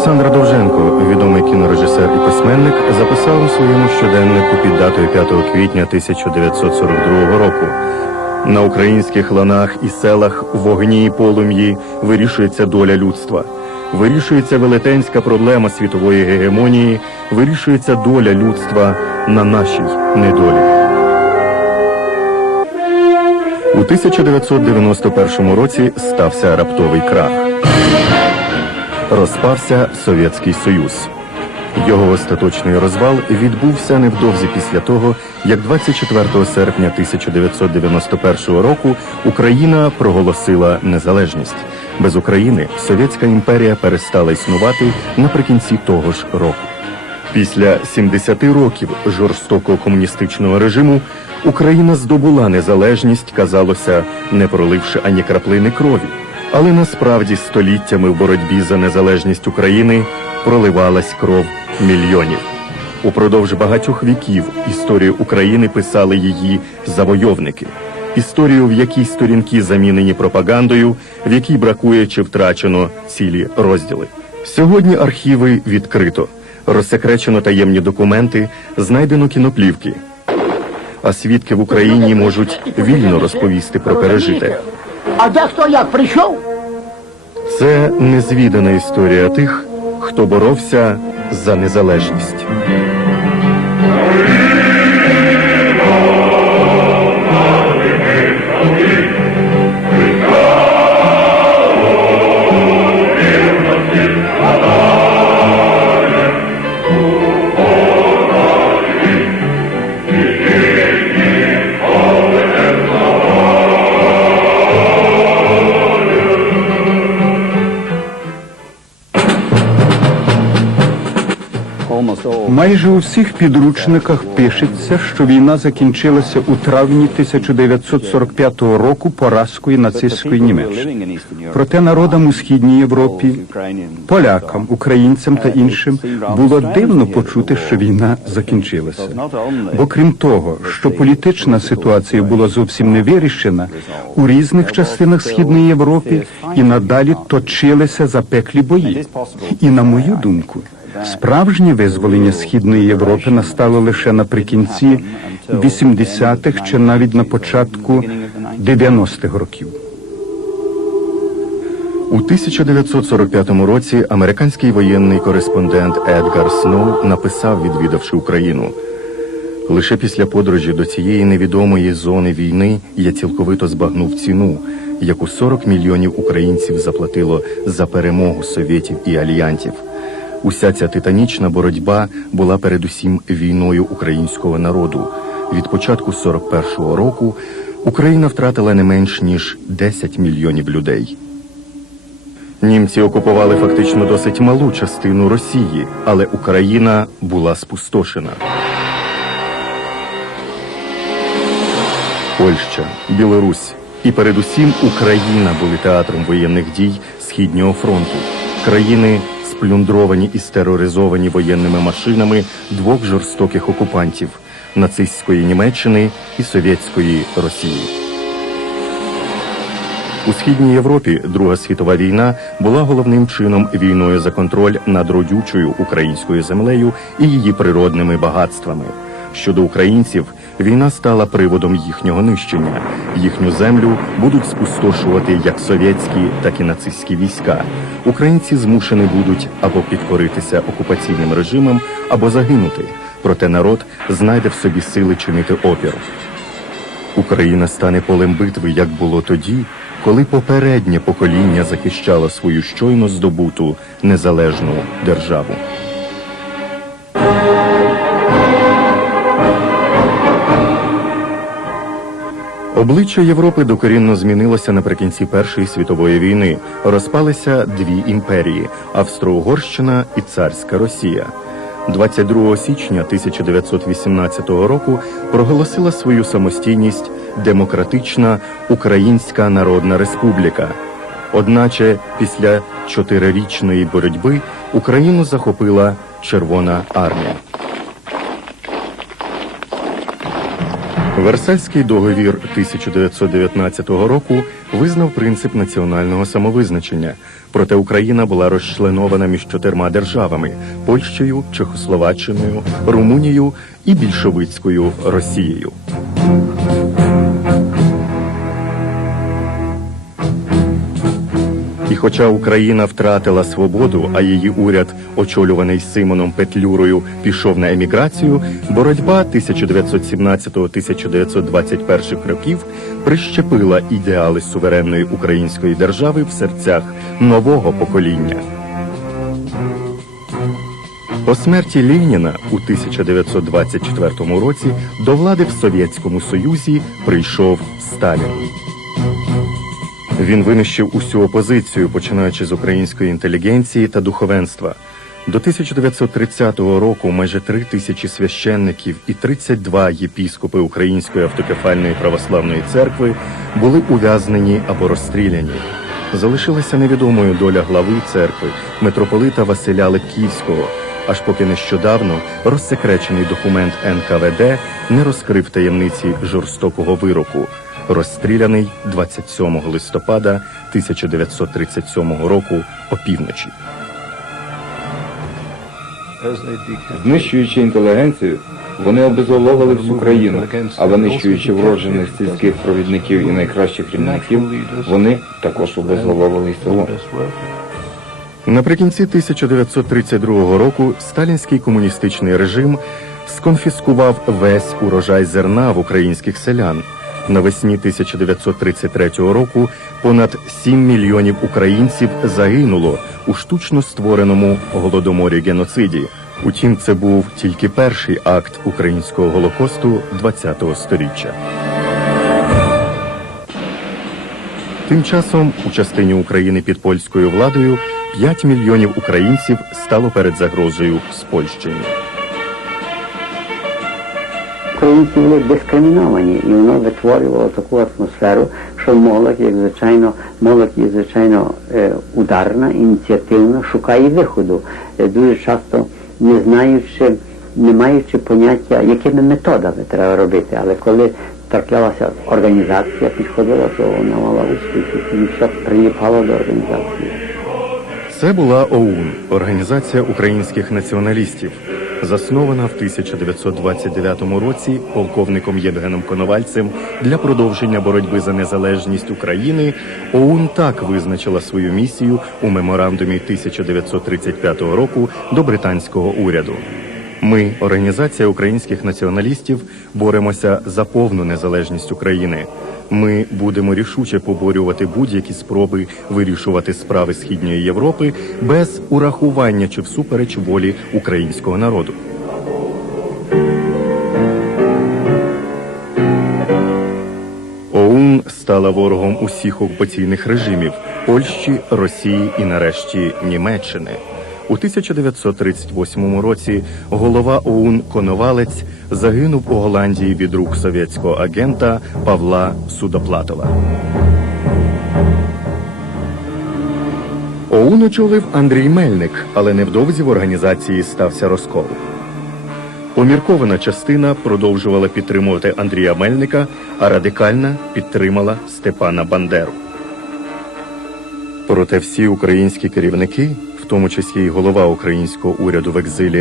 Олександр Довженко, відомий кінорежисер і письменник, записав у своєму щоденнику під датою 5 квітня 1942 року. На українських ланах і селах вогні і полум'ї вирішується доля людства. Вирішується велетенська проблема світової гегемонії, вирішується доля людства на нашій недолі. У 1991 році стався раптовий крах. Розпався Совєтський Союз. Його остаточний розвал відбувся невдовзі після того, як 24 серпня 1991 року Україна проголосила незалежність. Без України Совєтська імперія перестала існувати наприкінці того ж року. Після 70 років жорстокого комуністичного режиму Україна здобула незалежність, казалося, не проливши ані краплини крові. Але насправді століттями в боротьбі за незалежність України проливалась кров мільйонів. Упродовж багатьох віків історію України писали її завойовники. Історію, в якій сторінки замінені пропагандою, в якій бракує чи втрачено цілі розділи. Сьогодні архіви відкрито. Розсекречено таємні документи, знайдено кіноплівки. А свідки в Україні можуть вільно розповісти про пережите. А де хто як прийшов? Це незвідана історія тих, хто боровся за незалежність. Майже у всіх підручниках пишеться, що війна закінчилася у травні 1945 року поразкою нацистської Німеччини. Проте народам у східній Європі, полякам, українцям та іншим було дивно почути, що війна закінчилася. Бо крім того, що політична ситуація була зовсім не вирішена, у різних частинах східної Європи і надалі точилися запеклі бої. І на мою думку. Справжнє визволення східної Європи настало лише наприкінці 80-х чи навіть на початку 90-х років. У 1945 році американський воєнний кореспондент Едгар Сноу написав, відвідавши Україну. Лише після подорожі до цієї невідомої зони війни я цілковито збагнув ціну, яку 40 мільйонів українців заплатило за перемогу совєтів і альянтів. Уся ця титанічна боротьба була передусім війною українського народу. Від початку 41-го року Україна втратила не менш ніж 10 мільйонів людей. Німці окупували фактично досить малу частину Росії, але Україна була спустошена. Польща, Білорусь і передусім Україна були театром воєнних дій Східнього фронту. Країни сплюндровані і стероризовані воєнними машинами двох жорстоких окупантів нацистської Німеччини і совєтської Росії. У східній Європі Друга світова війна була головним чином війною за контроль над родючою українською землею і її природними багатствами. Щодо українців, війна стала приводом їхнього нищення. Їхню землю будуть спустошувати як совєтські, так і нацистські війська. Українці змушені будуть або підкоритися окупаційним режимам, або загинути. Проте народ знайде в собі сили чинити опір. Україна стане полем битви, як було тоді, коли попереднє покоління захищало свою щойно здобуту незалежну державу. Обличчя Європи докорінно змінилося наприкінці Першої світової війни. Розпалися дві імперії Австро-Угорщина і Царська Росія. 22 січня 1918 року проголосила свою самостійність Демократична Українська Народна Республіка. Одначе після чотирирічної боротьби Україну захопила Червона армія. Версальський договір 1919 року визнав принцип національного самовизначення. Проте Україна була розчленована між чотирма державами Польщею, Чехословаччиною, Румунією і більшовицькою Росією. І хоча Україна втратила свободу, а її уряд, очолюваний Симоном Петлюрою, пішов на еміграцію, боротьба 1917-1921 років прищепила ідеали суверенної української держави в серцях нового покоління. По смерті Леніна у 1924 році до влади в Совєтському Союзі прийшов Сталін. Він винищив усю опозицію, починаючи з української інтелігенції та духовенства. До 1930 року майже три тисячі священників і 32 єпіскопи Української автокефальної православної церкви були ув'язнені або розстріляні. Залишилася невідомою доля глави церкви митрополита Василя Липківського, аж поки нещодавно розсекречений документ НКВД не розкрив таємниці жорстокого вироку розстріляний 27 листопада 1937 року опівночі. Знищуючи інтелігенцію, вони обезголовили всю країну, а винищуючи вроджених сільських провідників і найкращих рівників, вони також обезголовили село. Наприкінці 1932 року сталінський комуністичний режим сконфіскував весь урожай зерна в українських селян. Навесні 1933 року понад 7 мільйонів українців загинуло у штучно створеному голодоморі геноциді. Утім, це був тільки перший акт українського голокосту ХХ століття. Тим часом у частині України під польською владою 5 мільйонів українців стало перед загрозою спольщення. Українці були дискриміновані, і воно витворювало таку атмосферу, що молодь, як звичайно, молодь є звичайно е, ударна, ініціативна, шукає виходу, Е, дуже часто не знаючи, не маючи поняття, якими методами треба робити. Але коли траплялася організація, підходила, то вона мала успіх і все приліпало до організації. Це була ОУН Організація українських націоналістів, заснована в 1929 році полковником Євгеном Коновальцем для продовження боротьби за незалежність України. ОУН так визначила свою місію у меморандумі 1935 року до британського уряду. Ми, організація українських націоналістів, боремося за повну незалежність України. Ми будемо рішуче поборювати будь-які спроби вирішувати справи східної Європи без урахування чи всупереч волі українського народу. ОУН стала ворогом усіх окупаційних режимів Польщі, Росії і нарешті Німеччини. У 1938 році голова ОУН Коновалець загинув у Голландії від рук совєтського агента Павла Судоплатова. ОУН очолив Андрій Мельник, але невдовзі в організації стався розкол. Поміркована частина продовжувала підтримувати Андрія Мельника, а радикальна підтримала Степана Бандеру. Проте всі українські керівники, тому числі й голова українського уряду в екзилі